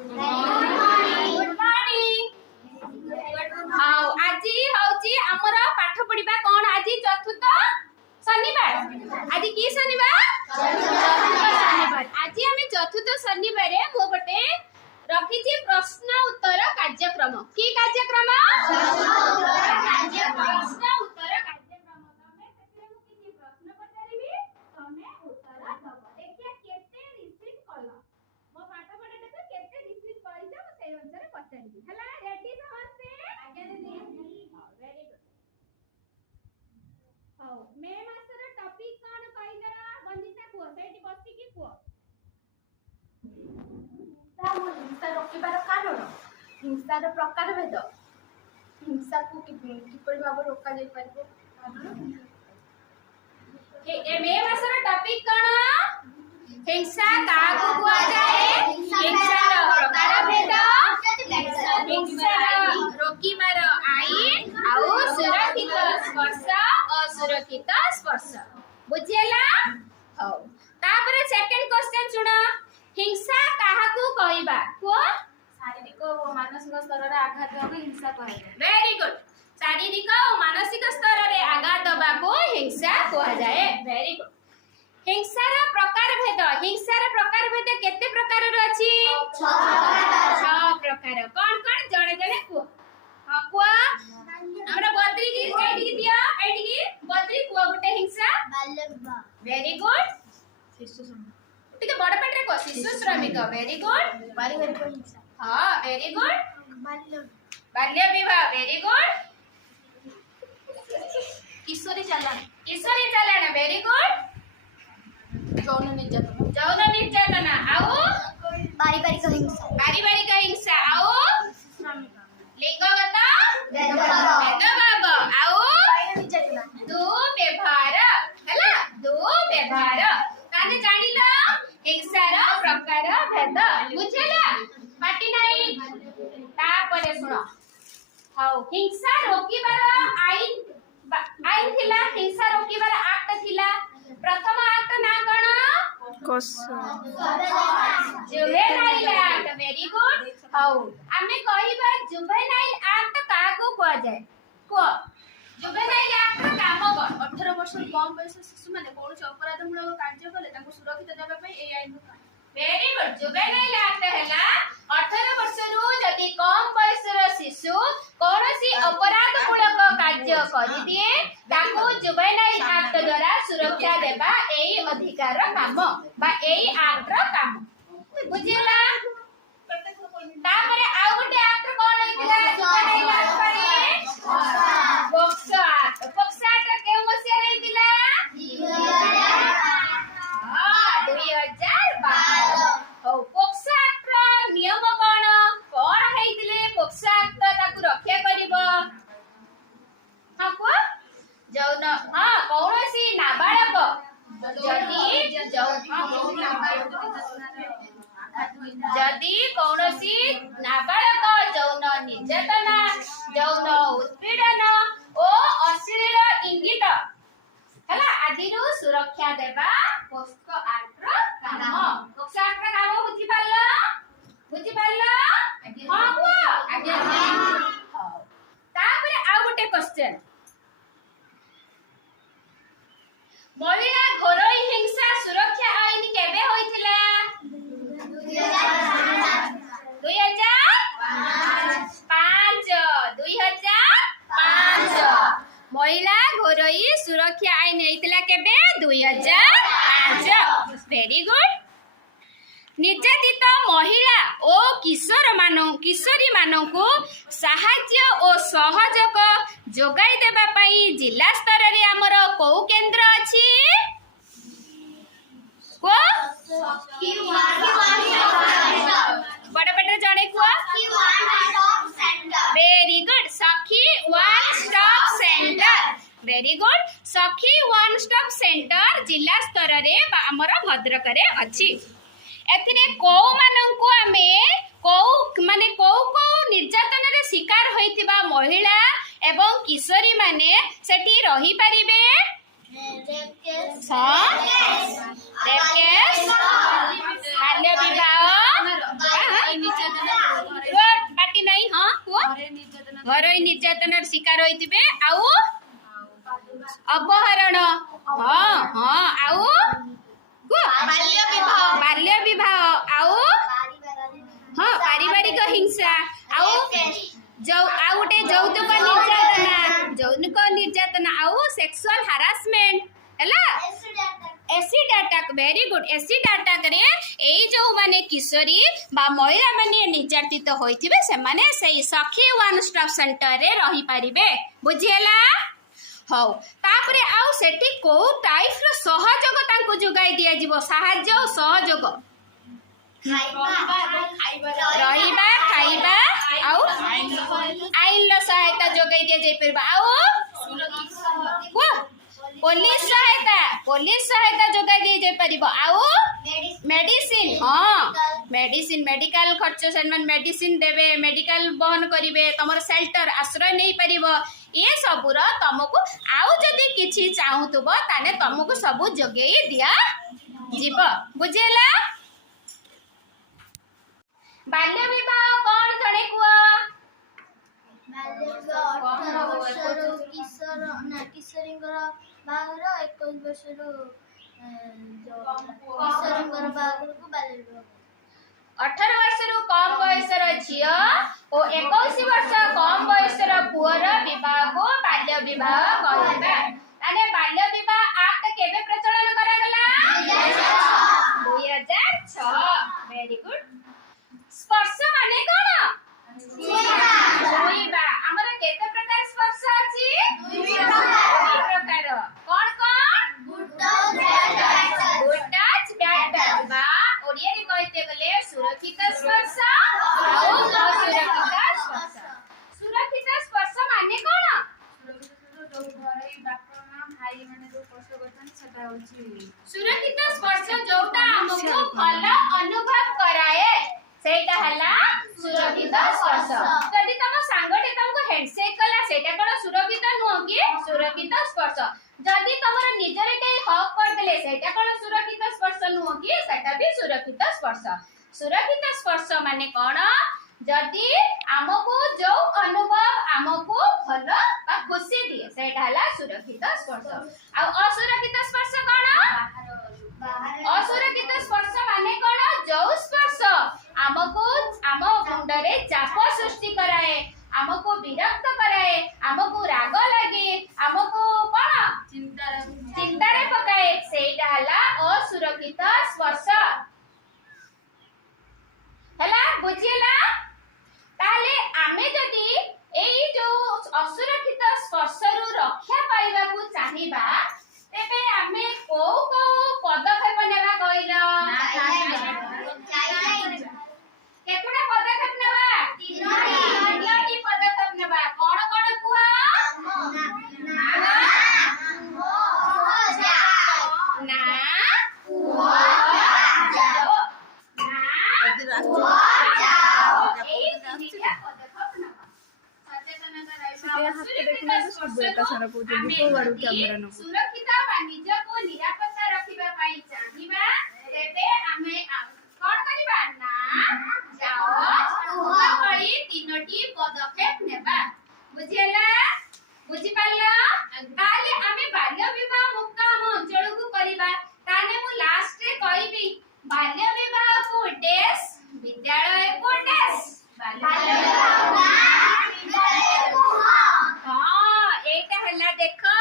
Good morning. हां आज होची हमर पाठ पढिबा कोन आज चतुर्थ शनिवार। आज की शनिवार? शनिवार। आज हम चतुर्थ शनिवार मो बटे रखिछि प्रश्न उत्तर कार्यक्रम। की कार्यक्रम? प्रश्न उत्तर कार्यक्रम। तमे सेतिरे मु किछि प्रश्न पचारिबी, तमे उत्तर दबो। देखिए केते रिसीव करला। मो पाठ पढेते तो केते रिसीव करिछ मु सेई अनुसार पचारिबी। हला रेडी समस्ते? आगे दीदी। Very good. हाउ मे मासर टॉपिक कोन कहिला? वंदिता को सेठी बसी की को हिंसा रोकिबार कारण, हिंसार प्रकार भेद, हिंसा को किपरि भाव रोका जाय परिबो कारण। ए मे मासर टॉपिक कोन? हिंसा काको कुआ जाए, हिंसार प्रकार भेद, हिंसा रोकिबार आईन आउ सुरक्षित स्पर्श असुरक्षित स्पर्श। बुझियला? हो तापर सेकंड क्वेश्चन सुना। हिंसा काहाकू कहिबा? को शारीरिक और मानसिक स्तर रे आघात को हिंसा कहै। Very good. शारीरिक और मानसिक स्तर रे आघात बा को हिंसा कहा जाए। Very good. हिंसार प्रकार भेद, हिंसार प्रकार भेद केते प्रकार रो अछि? 6 प्रकार। कोन कोन जणे जणे को? हां को हमरा बद्री की एडी की दिया, एडी की बद्री को गुटे हिंसा बाल्य विवाह। Very good. शिशु श्रमिक ठीक है, बड़ पेटरे को शिशु श्रमिक। Very good. पारिवारिक हिंसा। हां वेरी गुड। बाल्य विवाह। Very good. किशोरी चालान। किशोरी चालान। Very good. यौन निर्यातना आउ पारिवारिक हिंसा। पारिवारिक हिंसा आउ लिंगगत भेदभाव आउ दुर्व्यवहार। हैला दुर्व्यवहार। ताने जानिला हिंसार प्रकार भेद। बुझिला? पाटी नाही तापरे सुनो। हाउ हिंसा रोकिबार आईन थिला, हिंसा रोकिबार एक्ट थिला। प्रथम एक्ट ना कोन? Juvenile act. Very good. हाउ आमे कहिबा जुवेनाइल एक्ट काको कोआ जाय? को जुवेनाइल एक्ट काम को 18 वर्ष कम बयस शिशु माने कोनोसी अपराधमूलक कार्य कले ताको सुरक्षित देबा पई ए आईन को। Very good. जुवेनाइल एक्ट हैला 18 वर्ष रु जदी कम बयस रो शिशु कोनोसी अपराधमूलक कार्य करि दिए ताको जुवेनाइल एक्ट द्वारा सुरक्षा देबा एई अधिकार काम बा एई एक्ट रो काम। बुझिला? तापरे आउ गुटे एक्ट कोन होइतिला जुवेनाइल एक्ट परे? POCSO act. पोक्सो एक्ट के मसिया रहितिला? 2012। हो पोक्सो एक्ट रो नियम कोन कोन हेइतिले? पोक्सो एक्ट ताकू रक्षा करिवो। हां को जौन हां कौनसी नाबालक जदि कौनसी नाबालक जौन निर्यातना, जौन उत्पीड़न ओ अश्लील इंगित हला आदि रो सुरक्षा देबा पोक्सो एक्ट रो काम। पोक्सो एक्ट रो काम बुझि पारला? हां को आगे हां तापरे आ गुटे क्वेश्चन। महिला घरोई हिंसा सुरक्षा आईन केबे होइथिला? 2005। महिला घरोई सुरक्षा आईन हेइतिला केबे? 2005। Very good. निर्यातित महिला ओ किशोरी मानकु साहाय्य ओ सहयोग जोगाई देबा पई जिला स्तर रे हमर को केंद्र अछि? को बड़ बेटे जणे को वेरी गुड। सखी one stop centre. Very good. सखी वन स्टॉप सेंटर जिला स्तर रे हमर भद्रक रे अछि। एथिने को मानंकु आमे को माने को निर्यातन रे शिकार होइतिबा महिला एवं किशोरी माने सेठी रही परिबे? बाल्य विवाह ଘରୋଇ ନିର୍ଯାତନାର ଶିକାର ହୋଇଥିବେ ଆଉ ଅପହରଣ ହଁ ହଁ ଆଉ ବାଲ୍ୟ ବିବାହ ଆଉ ହଁ ପାରିବାରିକ ହିଂସା ଆଉ ଆଉ ଗୋଟେ ଯୌତୁକ ନିର୍ଯାତନା ଆଉ ସେକ୍ସୁଆଲ ହାରାସମେଣ୍ଟ ହେଲା acid attack very good acid attack रे एई जो माने किशोरी बा महिला माने निर्यातित होइथिबे से माने सेई सखी वन स्टॉप सेंटर रे रही परिबे बुझियला हौ तापरे आउ सेठी को टाइप रो सहयोग तांको जोगाई दिया जीवो सहाय्य और सहयोग रहिबा खाइबा आउ आइन लो सहायता जोगाई दिया जाय परबा आउ पुलिस सहायता जोगाई दी जाय परिबो आउ मेडिसिन हाँ मेडिसिन मेडिकल खर्च से मेडिसिन देवे मेडिकल बहन करिवे तमर शेल्टर आश्रय नहीं परिबो ये सबुर तुमको आउ जदि किछि चाहुतबो ताने तुमको सब जोगेई दिया जीव बुझेला बाल्य विवाह कौन जड़े कुआ किशोरींकर बाहागर 21 वर्षर किशोरींकर बाहागर को बाल्य विवाह 18 वर्षर कम बयसर झियो और 21 वर्ष कम बयसर पुअर विवाह को बाल्य विवाह कहबा ताने बाल्य विवाह एक्ट केबे प्रचलन करा गला 2006 वेरी गुड स्पर्श माने कोन छुईबा हमरा केते प्रकार स्पर्श अछि दुई प्रकार कोन गुड टच बैड टच बा ओडिया रे कहते गले सुरक्षित स्पर्श और असुरक्षित स्पर्श सुरक्षित स्पर्श माने कोन सुरक्षित स्पर्श जोटा हमको भल अनुभव कराए सेटा हला सुरक्षित स्पर्श जदि तम सांगटे तुमको हैंडशेक कला सेटा कोन सुरक्षित नुह कि सुरक्षित स्पर्श जदि तमर निजरे के हक कर देले सेटा कोन सुरक्षित स्पर्श नुह कि सेटा भी सुरक्षित स्पर्श सुरक्षित स्पर्श माने कोन जदि हमको जो अनुभव हमको भल बा खुशी दिए सेटा हला सुरक्षित स्पर्श आ असुरक्षित स्पर्श कोन असुरक्षित स्पर्श माने कोन जो स्पर्श हमको आम मुंडरे चाप सृष्टि कराए हमको विरक्त कराए हमको राग लगे हमको कोन चिंता रे पकाए सेटा हला असुरक्षित स्पर्श हला बुझियला ताले आमे जदी एई जो असुरक्षित स्पर्श रु रक्षा पाइबा को चाहिबा तेबे आमे को पदक्षेप नेबा कइलो केतुडा पदक्षेप नेबा तीनटी पदक्षेप नेबा कोन कोन कुआ ना सुरक्षित निज को निरापत्ता रखिबा पई चाहिबा तेबे आमे कोन करिबा ना जाओ पड़ी तीनटी पदक्षेप नेबा बुझियला बुझि पाल्ला ताले आमे बाल्य विवाह मुक्त हम अंचल को करिबा ताने मु लास्ट रे कहिबी बाल्य विवाह को डैश विद्यालय को डैश बाल्य विवाह हां एटा हला देखो